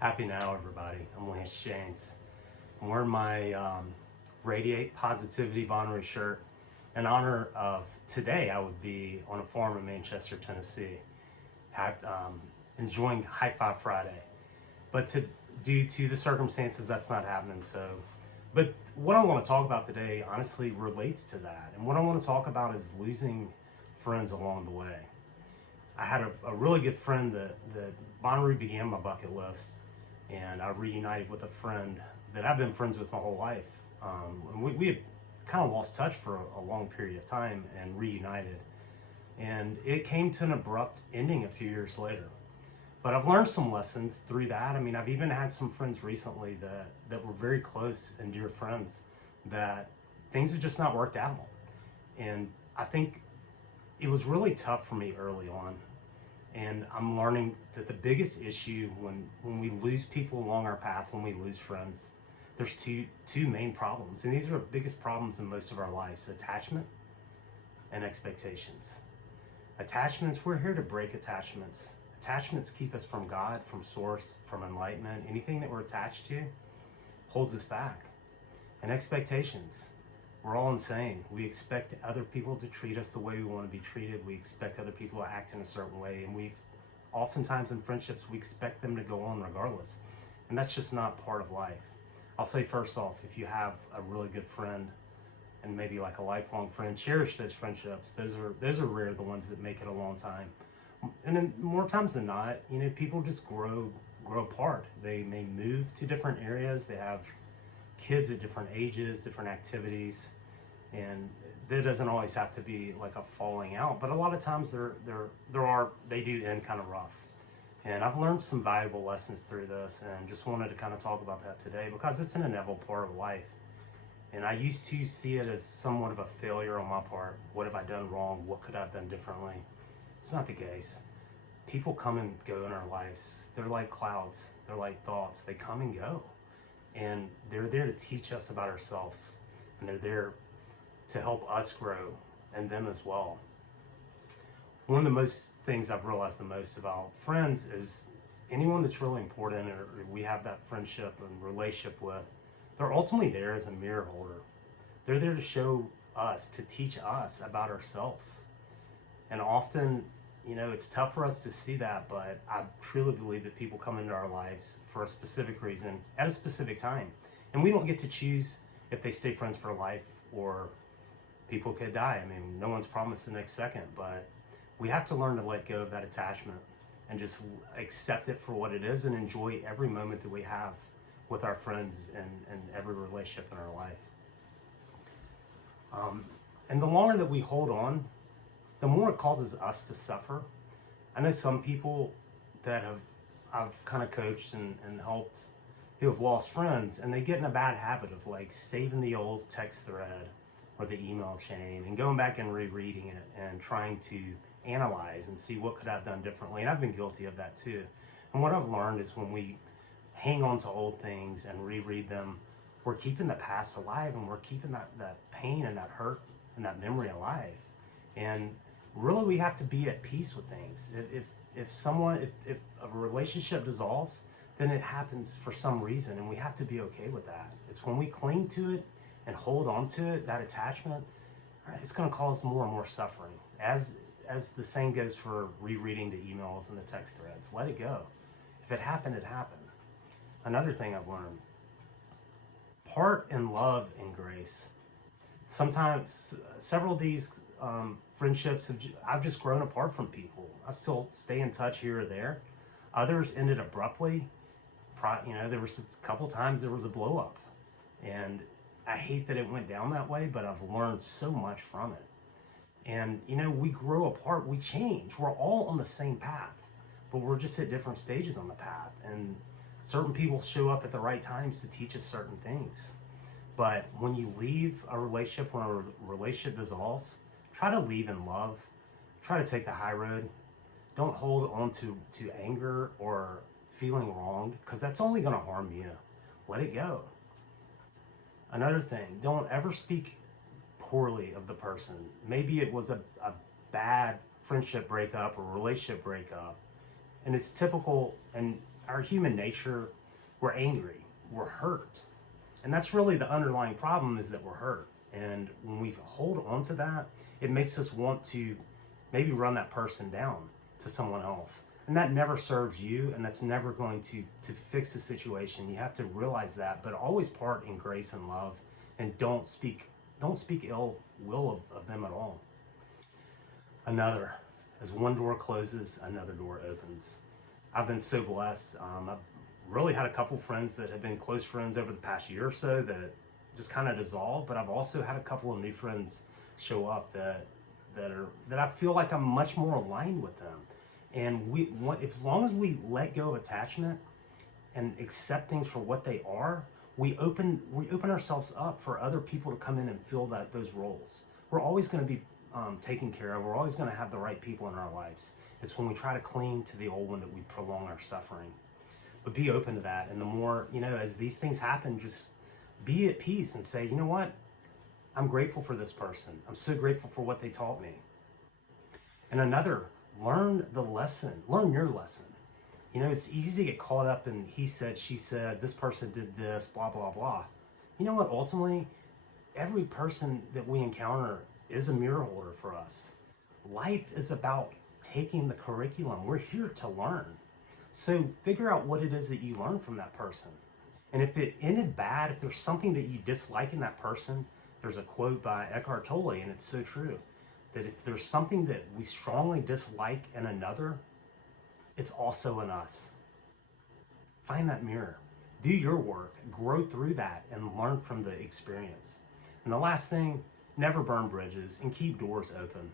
Happy now, everybody. I'm Lance Shanes. I'm wearing my Radiate Positivity Bonnery shirt in honor of today. I would be on a farm in Manchester, Tennessee, enjoying High Five Friday. But due to the circumstances, that's not happening. But what I want to talk about today honestly relates to that. And what I want to talk about is losing friends along the way. I had a really good friend that Bonnery began my bucket list, and I reunited with a friend that I've been friends with my whole life. And we had kind of lost touch for a long period of time and reunited. And it came to an abrupt ending a few years later. But I've learned some lessons through that. I mean, I've even had some friends recently that were very close and dear friends that things have just not worked out. And I think it was really tough for me early on. And I'm learning that the biggest issue when we lose people along our path, when we lose friends, there's two main problems. And these are the biggest problems in most of our lives: attachment and expectations. Attachments, we're here to break attachments. Attachments keep us from God, from source, from enlightenment. Anything that we're attached to holds us back. And expectations, we're all insane. We expect other people to treat us the way we want to be treated. We expect other people to act in a certain way. And oftentimes in friendships, we expect them to go on regardless. And that's just not part of life. I'll say first off, if you have a really good friend and maybe like a lifelong friend, cherish those friendships. Those are rare, the ones that make it a long time. And then more times than not, people just grow apart. They may move to different areas. They have kids at different ages, different activities, and there doesn't always have to be like a falling out, but a lot of times they do end kind of rough. And I've learned some valuable lessons through this, and just wanted to kind of talk about that today because it's an inevitable part of life. And I used to see it as somewhat of a failure on my part. What have I done wrong? What could I have done differently? It's not the case. People come and go in our lives. They're like clouds. They're like thoughts. They come and go. And they're there to teach us about ourselves, and they're there to help us grow, and them as well. One of the most things I've realized the most about friends is anyone that's really important or we have that friendship and relationship with, they're ultimately there as a mirror holder. They're there to show us, to teach us about ourselves. And often, it's tough for us to see that, but I truly believe that people come into our lives for a specific reason at a specific time. And we don't get to choose if they stay friends for life or people could die. I mean, no one's promised the next second, but we have to learn to let go of that attachment and just accept it for what it is and enjoy every moment that we have with our friends and every relationship in our life. And the longer that we hold on, the more it causes us to suffer. I know some people that I've kind of coached and helped who have lost friends, and they get in a bad habit of like saving the old text thread or the email chain and going back and rereading it and trying to analyze and see what could I have done differently. And I've been guilty of that too. And what I've learned is when we hang on to old things and reread them, we're keeping the past alive, and we're keeping that pain and that hurt and that memory alive. And really, we have to be at peace with things. If a relationship dissolves, then it happens for some reason, and we have to be okay with that. It's when we cling to it and hold on to it, that attachment, it's going to cause more and more suffering. As the saying goes for rereading the emails and the text threads, let it go. If it happened, it happened. Another thing I've learned: part in love and grace. Sometimes several of these friendships, I've just grown apart from people. I still stay in touch here or there. Others ended abruptly. There was a couple times there was a blow up, and I hate that it went down that way, but I've learned so much from it. And we grow apart, we change. We're all on the same path, but we're just at different stages on the path. And certain people show up at the right times to teach us certain things. But when you leave a relationship, when a relationship dissolves, try to leave in love. Try to take the high road. Don't hold on to anger or feeling wronged, because that's only going to harm you. Let it go. Another thing, don't ever speak poorly of the person. Maybe it was a bad friendship breakup or relationship breakup, and it's typical, and our human nature, we're angry, we're hurt. And that's really the underlying problem, is that we're hurt. And when we hold on to that, it makes us want to maybe run that person down to someone else. And that never serves you, and that's never going to fix the situation. You have to realize that, but always part in grace and love, and don't speak ill will of them at all. Another, as one door closes, another door opens. I've been so blessed. I've really had a couple friends that have been close friends over the past year or so that just kind of dissolved, but I've also had a couple of new friends show up that I feel like I'm much more aligned with them. And as long as we let go of attachment and accept things for what they are, we open ourselves up for other people to come in and fill those roles. We're always going to be taken care of. We're always going to have the right people in our lives. It's when we try to cling to the old one that we prolong our suffering. But be open to that. And the more, as these things happen, just be at peace and say, you know what? I'm grateful for this person. I'm so grateful for what they taught me. And another, learn the lesson. Learn your lesson. It's easy to get caught up in he said, she said, this person did this, blah, blah, blah. You know what? Ultimately, every person that we encounter is a mirror holder for us. Life is about taking the curriculum. We're here to learn. So figure out what it is that you learned from that person. And if it ended bad, if there's something that you dislike in that person, there's a quote by Eckhart Tolle, and it's so true, that if there's something that we strongly dislike in another, it's also in us. Find that mirror. Do your work. Grow through that and learn from the experience. And the last thing, never burn bridges and keep doors open.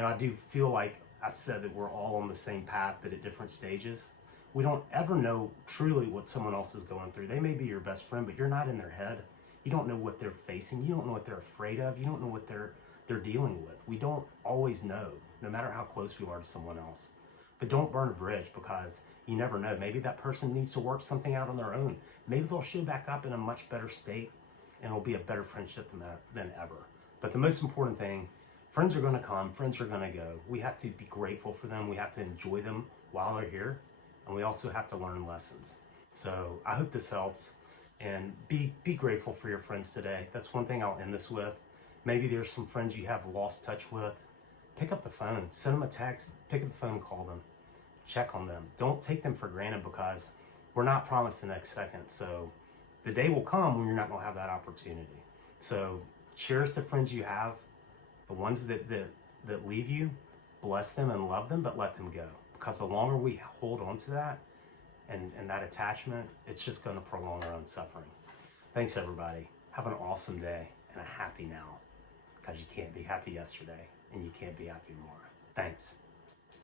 I do feel like I said that we're all on the same path, but at different stages. We don't ever know truly what someone else is going through. They may be your best friend, but you're not in their head. You don't know what they're facing. You don't know what they're afraid of. You don't know what they're dealing with. We don't always know, no matter how close we are to someone else. But don't burn a bridge, because you never know. Maybe that person needs to work something out on their own. Maybe they'll show back up in a much better state, and it'll be a better friendship than ever. But the most important thing, friends are going to come, friends are going to go. We have to be grateful for them. We have to enjoy them while they're here. And we also have to learn lessons. So I hope this helps. And be grateful for your friends today. That's one thing I'll end this with. Maybe there's some friends you have lost touch with. Pick up the phone, send them a text, pick up the phone, call them, check on them. Don't take them for granted, because we're not promised the next second. So the day will come when you're not going to have that opportunity. So cherish the friends you have. The ones that leave you, bless them and love them, but let them go. Because the longer we hold on to that and that attachment, it's just going to prolong our own suffering. Thanks, everybody. Have an awesome day and a happy now. Because you can't be happy yesterday and you can't be happy tomorrow. Thanks.